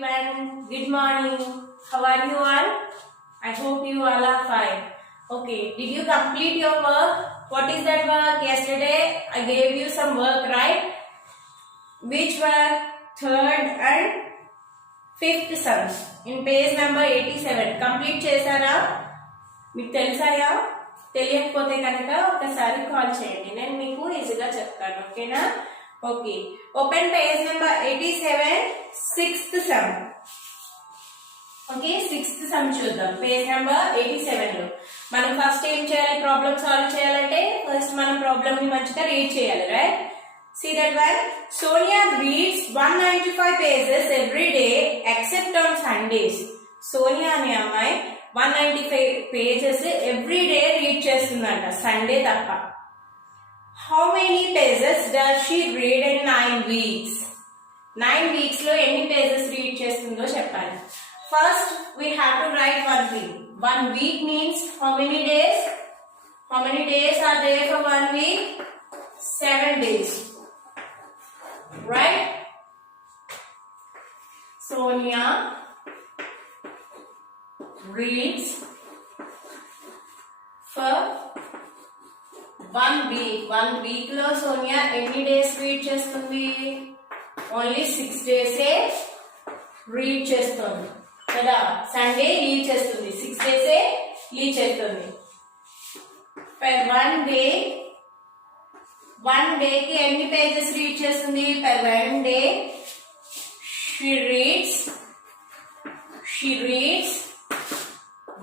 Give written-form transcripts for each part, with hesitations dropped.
everyone. Good morning. How are you all? I hope you all are fine. Okay. Did you complete your work? What is that work? Yesterday I gave you some work, right? Which work? Third and fifth sums. In page number 87. Complete చేశారా? మీకు తెలుసాయా? తెలియకపోతే కనుక ఒకసారి కాల్ చేయండి. నేను మీకు ఈజీగా చెప్తాను. ఓకేనా? Okay. Open page number 87 sixth sum. Okay, sixth sum చూద్దాం. పేజ్ నెంబర్ 87 లో మనం ఫస్ట్ ఏం చేయాలి? ప్రాబ్లం సాల్వ్ చేయాలంటే ఫస్ట్ మనం ప్రాబ్లమ్ ని మంచిగా రీడ్ చేయాలి, right? See that one. Sonia reads 195 pages every day except on Sundays. Sonia అనే అమ్మాయి 195 pages every day రీడ్ చేస్తుందంట, సండే తప్ప. How many pages does she read in 9 weeks? 9 weeks లో ఎన్ని pages రీడ్ చేస్తుందో చెప్పాలి. First we have to write one week. 1 week means how many days? How many days are there for 1 week? 7 days. Right? Sonia reads for 1 week. 1 week lo Sonia any days read చేస్తుంది? Only 6 days ఏ read చేస్తుంది కదా. Sunday leave చేస్తుంది, 6 days ఏ లీవ్ చేస్తుంది. For 1 day కి ఎన్ని pages read చేస్తుంది? Per 1 day she reads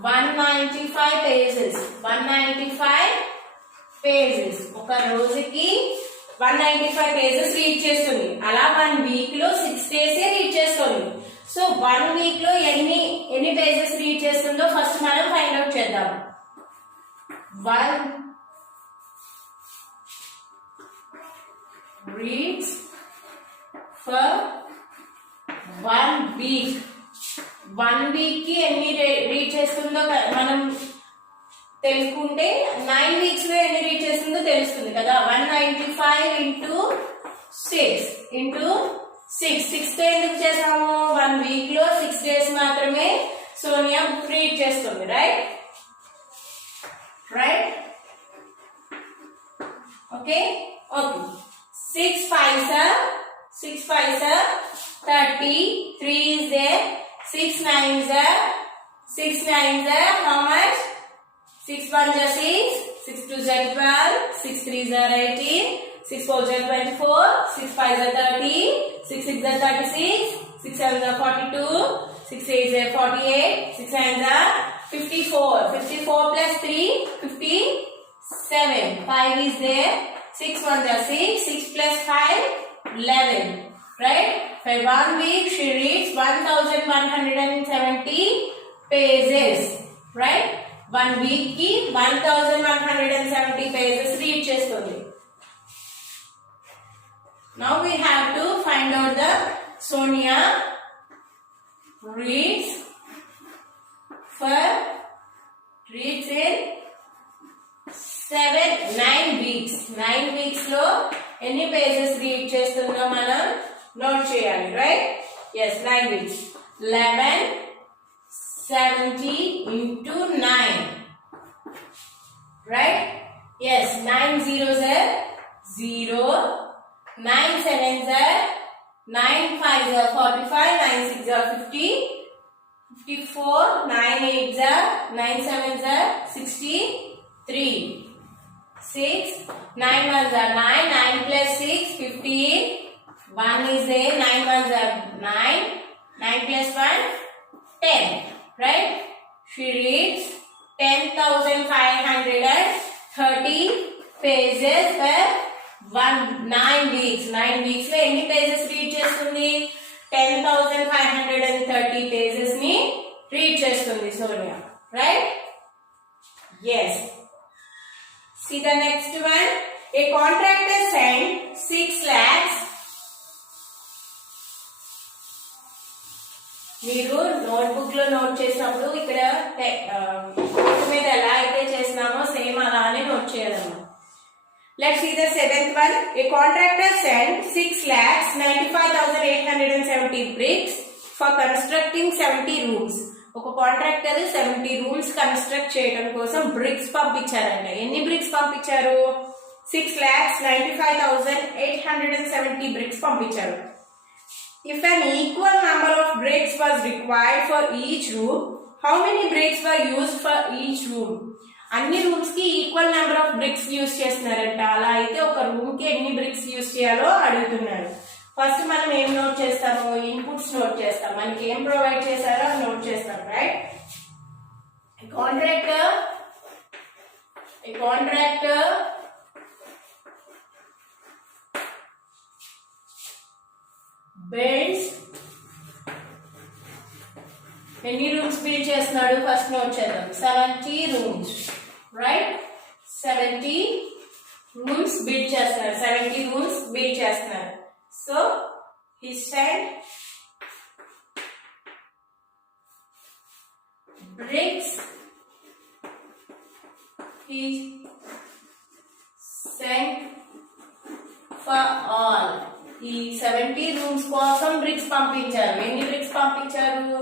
195 pages. 195 pages. ఒక రోజుకి 195 pages రీడ్ చేస్తుంది. అలా 1 week లో 6 days ఏ రీడ్ చేస్తుంది. సో 1 week లో ఎన్ని పేజెస్ రీడ్ చేస్తుందో ఫస్ట్ మనం ఫైండ్ అవుట్ చేద్దాం. 1 reads for 1 week. 1 week కి ఎన్ని రీడ్ చేస్తుందో మనం తెలుసుకుంటే 9 weeks లో ఎన్ని రీడ్ చేస్తుందో తెలుస్తుంది కదా. 195 into 6 తో ఎందుకు చేసాము? 1 week లో 6 days మాత్రమే సోనియా బుక్ రీడ్ చేస్తుంది, right? Okay. 6 5s are 30. 3 is there. 6 9s are how much? 6 1s are 6. 6 2s are 12. 6 3s are 18. 6 4s are 24. 6 5s are 30. 6 6s are 36. 6 7s are 42. 6 8s are 48. 6 9s are 54. 54 plus 3 57. 5 is there. 6 1s are 6. 6 plus 5 11. Right? For 1 week she reads 1170 pages. Right? 1 week ki 1170 pages read చేస్తుంది. Now we have to find out the Sonia reads in 9 weeks. 9 weeks లో ఎన్ని pages read చేస్తుందో మనం నోట్ చేయాలి, right? yes, 9 weeks. 1170 into 9, right? yes, 9 zeros are 0. 9 sevens are 9 5s are 45. 9 6s are 50. 54. 9 8s are 9 7s are 63. 6 9 1s are 9. 9 plus 6 15. 1 is there. 9 1s are 9. 9 plus 1 10. Right? She reads 10,530 pages per 9 weeks. 9 weeks లో ఎన్ని pages read చేస్తుంది? 10,530 pages ని రీడ్ చేస్తుంది Sonia, right? yes. See the next one. A contractor sent 6 lakhs. మీరు నోట్బుక్ లో నోట్ చేసినప్పుడు ఇక్కడ మీద ఎలా అయితే చేసినామో సేమ్ అలానే నోట్ చేయాలన్నమాట. Let's see the 7th one. A contractor sent 6,95,870 bricks for constructing 70 rooms. ఒక కాంట్రాక్టర్ 70 రూమ్స్ కన్స్ట్రక్ట్ చేయడం కోసం బ్రిక్స్ పంపించారంట. ఎన్ని బ్రిక్స్ పంపించారు? 6,95,870 bricks పంపించారు. If an equal number of bricks was required for each room, how many bricks were used for each room? అన్ని rooms కి equal number of bricks use చేస్తున్నారంట. అలా అయితే ఒక రూమ్ కి ఎన్ని బ్రిక్స్ యూజ్ చేయాలో అడుగుతున్నారు. ఫస్ట్ మనం ఏం నోట్ చేస్తాము? ఇన్పుట్స్ నోట్ చేస్తాం. మనకి ఏం ప్రొవైడ్ చేశారో నోట్ చేస్తాం, రైట్? కాంట్రాక్టర్ builds ఎన్ని రూమ్స్ బిల్డ్ చేస్తున్నాడు? ఫస్ట్ నోట్ చేద్దాం. 70 rooms, రైట్? 70 rooms బిల్డ్ చేస్తున్నారు. 70 rooms బిల్డ్ చేస్తున్నారు. So he said bricks, he sent for all. ఈ 70 రూమ్స్ కోసం బ్రిక్స్ పంపించారు. ఎన్ని బ్రిక్స్ పంపించారు?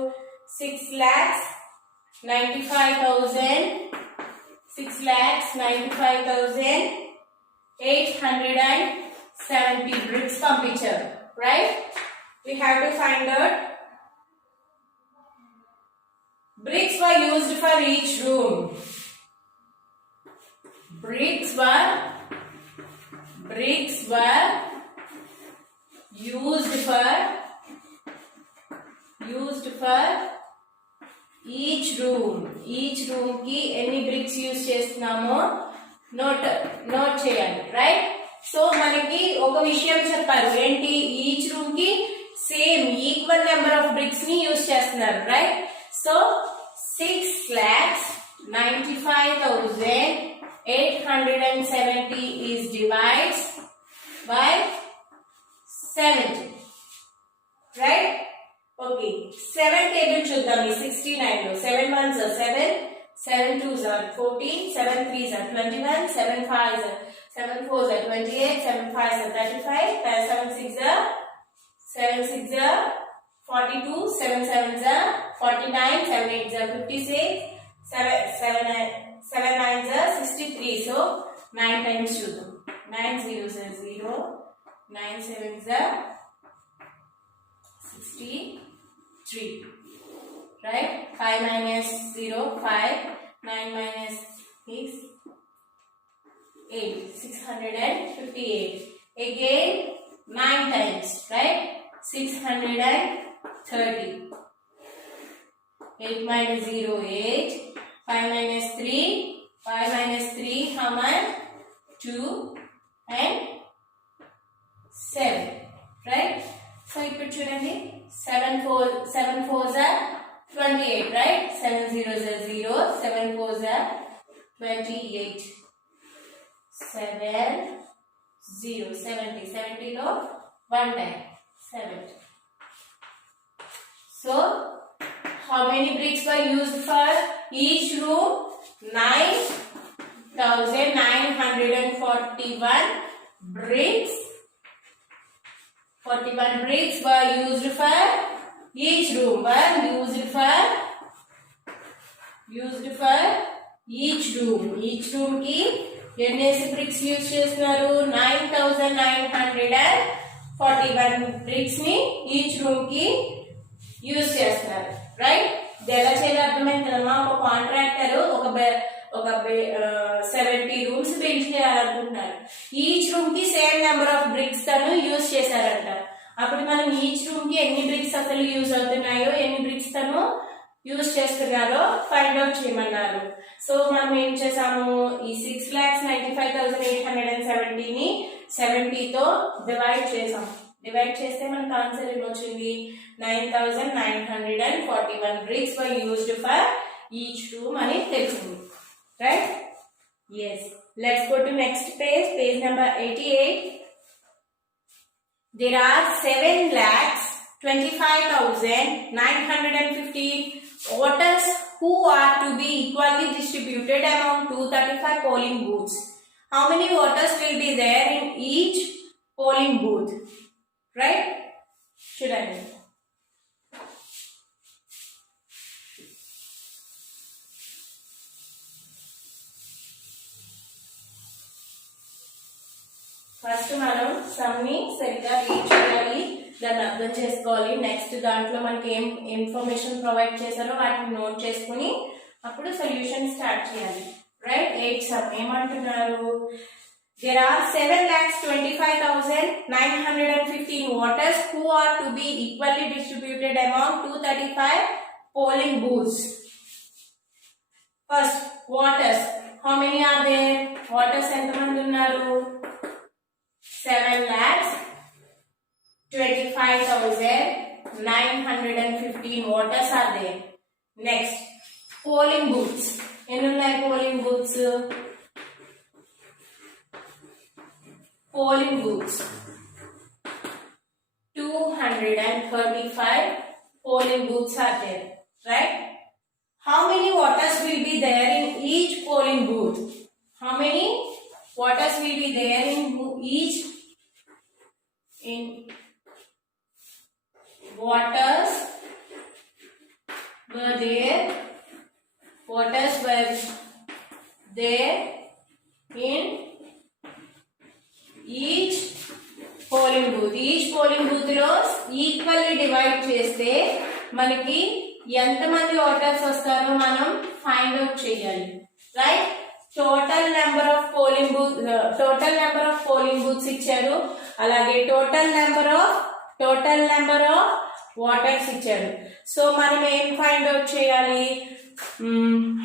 6,95,870 bricks పంపించారు, right? We have to find out bricks were used for each room. Bricks were used for each room. Each room ki any bricks use చేస్తున్నామో note చేయాలి, right? So మనకి ఒక విషయం చెప్పారు ఏంటి? ఈచ్ రూమ్ కి same equal number of bricks ని use చేస్తున్నారు, right? So 6,95,870 is divided by 70, right? Okay, 7 table చూద్దాం. ఈ 69 లో 7 1s are 7, 7 2s are 14, 7 3s are 21, 7 4s are 28, 7 5s are 35, 7 6s are 42, 7 7s are 49, 7 8s are 56, 7 9s are 63. So 9 times చూద్దాం. 9 zeros are 0, 9 7s are 63, right? 5 minus 0, 5, 9 minus 6, 8, 658. Again 9 times, right? 630. 8 minus 0, 8. 5 minus 3, 5 minus 3, how much? 2 and 7, right? So ఇప్పుడు చూడండి, 7 4s are 28, right? 7 zeros are 0, 7 4s are 28, 7 0, 70. 70 లో 1 time 70. So how many bricks were used for each room? 9,941 bricks. 41 bricks were used for each room. Each room ki ఎన్నేసి bricks use చేస్తున్నారు? 9,941 bricks ని each room కి యూజ్ చేస్తున్నారు, రైట్? ఇది ఎలా చేయాలో అర్థమైంది కదమ్మా. ఒక కాంట్రాక్టర్ ఒక 70 రూమ్స్ బిల్డ్ చేయాలనుకుంటున్నారు. ఈచ్ రూమ్ కి సేమ్ నెంబర్ ఆఫ్ బ్రిక్స్ తను యూజ్ చేశారంట. అప్పుడు మనం ఈచ్ రూమ్ కి ఎన్ని బ్రిక్స్ అసలు యూజ్ అవుతున్నాయో, ఎన్ని బ్రిక్స్ తను యూజ్ చేస్తున్నారో ఫైండ్ అవుట్ చేయమన్నారు. సో మనం ఏం చేసాము? ఈ 6,95,870 ని 70 తో డివైడ్ చేసాం. డివైడ్ చేస్తే మనకు ఆన్సర్ ఏమొచ్చింది? 9,941 bricks were used for each room అని తెలిసింది, right? Yes. Let's go to next page, page number 88. There are 7,25,950 voters who are to be equally distributed among 235 polling booths. How many voters will be there in each polling booth? Right? Should I? First మనం సమ్ ని సరిగ్గా రీడ్ చేయాలి, దాన్ని అర్థం చేసుకోవాలి. నెక్స్ట్ దాంట్లో మనకి ఏం ఇన్ఫర్మేషన్ ప్రొవైడ్ చేశారో వాటిని నోట్ చేసుకుని అప్పుడు సొల్యూషన్ స్టార్ట్ చేయాలి. రైట్? 8 సమ్ ఏమంటున్నారు? There are 7,25,915 voters who are to be equally distributed among 235 polling booths. First, voters. How many are there? Voters ఎంతమంది ఉన్నారు? 7,25,915 voters are there. Next, polling booths. ఎన్ని ఉన్నాయి polling booths? Polling booths 235 polling booths are there, right? How many voters will be there in each polling booth? How many voters will be there in each? In voters were there. Voters were there in each polling booth. Each polling booth లో equally divide చేస్తే మనకి ఎంతమంది voters వస్తారో మనం find out చేయాలి. Right? Total number of polling booths ఇచ్చారు, అలాగే total number of voters ఇచ్చారు. సో మనం ఏం ఫైండ్ అవుట్ చేయాలి?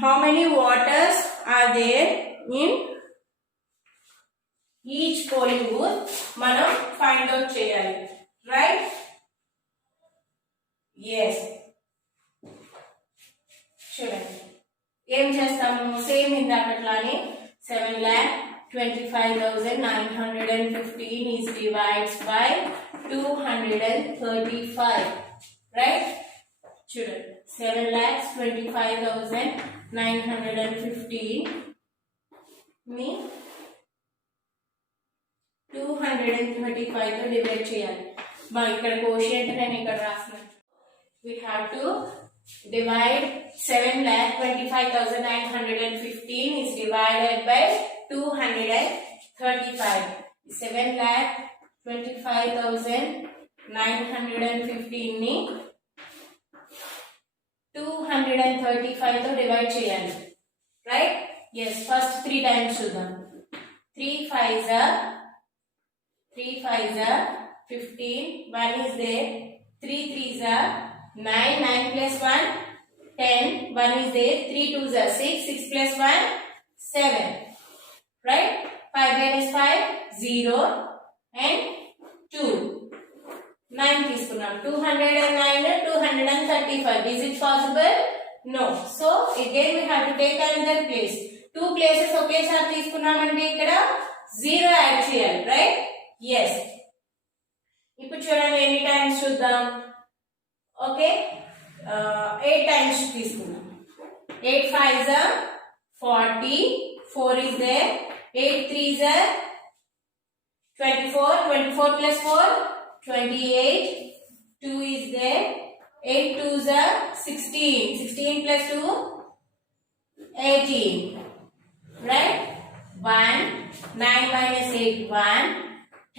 How many voters are there in each polling booth మనం ఫైండ్ అవుట్ చేయాలి. రైట్? ఎస్. చూడండి ఏం చేస్తాము, సేమ్ ఇందాకట్లానే 7,25,915 is divided by 235. రైట్? చూడండి 7,25,915 ని 235 తో డివైడ్ చేయాలి. ఇక్కడ కోషియంట్ నేను ఇక్కడ రాసినట్టు we have to divide 7,25,915 is divided by 235. 7,25,915 ని 235 తో డివైడ్ చేయాలి. రైట్? ఎస్. ఫస్ట్ 3 టైమ్స్ చూద్దాం. 3 5s are 15. 1 is there. 3 3s are 9. 9 plus 1 10. 1 is there. 3 2s are 6. 6 plus 1 7. Right? 5 minus 5 0 and 2. 9 తీసుకున్నాం. 209 235. Is it possible? No. So again we have to take another place. 2 places ఒకేసారి తీసుకున్నామంటే ఇక్కడ 0 యాడ్ చేయాలి. Right? Yes. ఇప్పుడు చూడండి ఎన్ని టైమ్స్ చూద్దాం. ఓకే, 8 టైమ్స్ తీసుకుందాం. 8 5s are 40. 4 is there. 8 3s are 24. 24 plus 4 28. 2 is there. 8 2s are 16. 16 plus 2 18. Right? 1. 9 minus 8 1.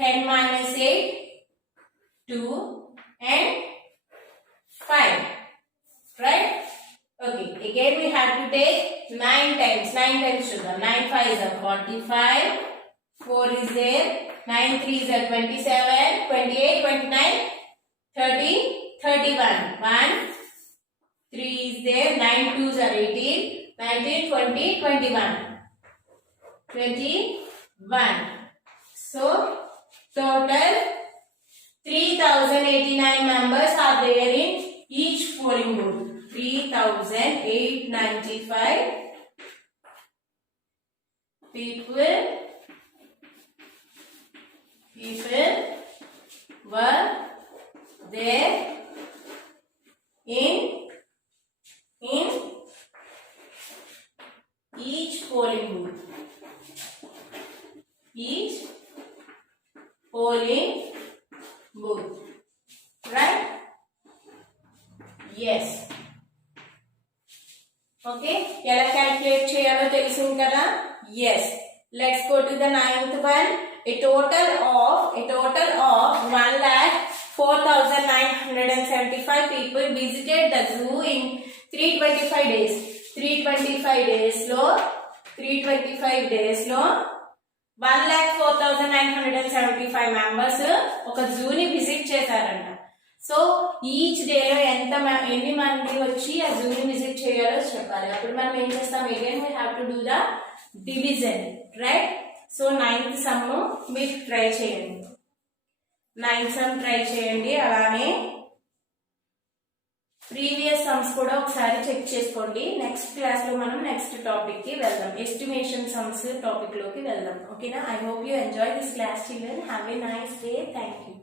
10 minus 8 2 and 5. Right? Okay. Again we have to take 9 times. 9 times sugar. 9 5s are 45. 4 is there. 9 3s are 27. 28 29 30 31. 1 3 is there. 9 2s are 18. 19 20 21. 21. So total 3,089 members are there in each polling booth. 3,895 people were there in each polling booth. Each polling booth. Right? Yes. Okay. ఎలా calculate చేయాలో తెలిసింది కదా? Yes. Let's go to the 9th one. a total of 1,04,975 people visited the zoo in 325 days. 325 days లో 1,04,975 మెంబర్స్ ఒక జూని విజిట్ చేశారంట. So each డేలో ఎన్ని మంది వచ్చి ఆ జూని విజిట్ చేయాలో చెప్పాలి. అప్పుడు మనం ఏం చేస్తాం, again we have to do the division, right? So 9th some మీరు ట్రై చేయండి. 9th సమ్ ట్రై చేయండి. అలానే ప్రీవియస్ సమ్స్ కూడా ఒకసారి చెక్ చేసుకోండి. నెక్స్ట్ క్లాస్ లో మనం నెక్స్ట్ టాపిక్ కి వెళ్దాం, ఎస్టిమేషన్ సమ్స్ టాపిక్ లోకి వెళ్దాం. ఓకేనా? I hope you enjoy this class children. Have a nice day. Thank you.